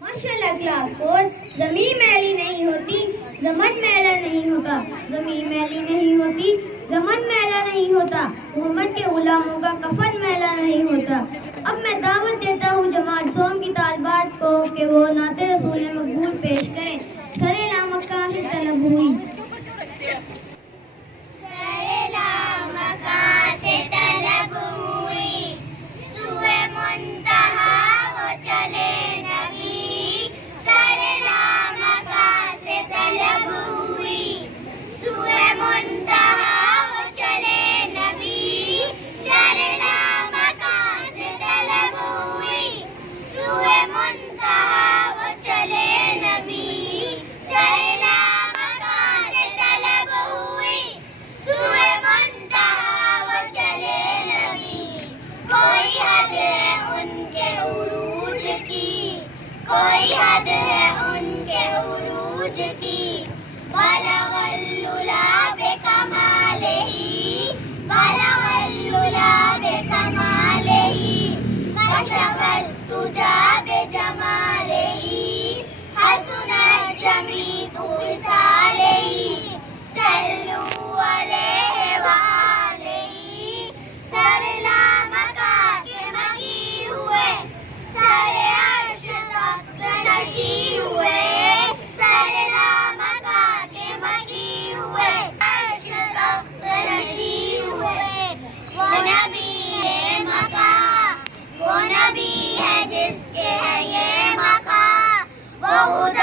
माशाल्लाह क्लास 4। ज़मीन मैली नहीं होती, ज़मन मैला नहीं होता। ज़मीन मैली नहीं होती, ज़मन मैला नहीं होता। मोहम्मद के गुलामों का कफन मैला नहीं होता। अब मैं दावत देता हूँ जमात सोम की तालिबात को कि वो नाते रसूल मकबूल पेश करें। सरे ला मक्का से तलब हुई। सरे ला मक्का से तलब हुई, सुए मुंतहा वो चले नबी। सरे ला मक्का से तलब हुई, सुए मुंतहा वो चले नबी। सरे ला मक्का से तलब हुई, सुए मुंतहा वो चले नबी। सरे ला मक्का से तलब हुई, सुए मुंतहा वो चले नबी। कोई हद है उनके उरूज की, कोई हद है उनके उरूज की। बलगल लुला बेकमालिही, बलगल लुला बेकमालिही। कशफल तुजा बेजमालिही, हसनत जमीउ खिसालिही। सल्लू अलैहि व आलिही, सरे ला मक्का के मगी हुए, सरे अर्श तख्त नशी हुए। सरे ला मक्का के मगी हुए, अर्श तख्त नशी हुए। वो नबी है मक्का, वो नबी है जिसके है ये मक्का। वो खुदा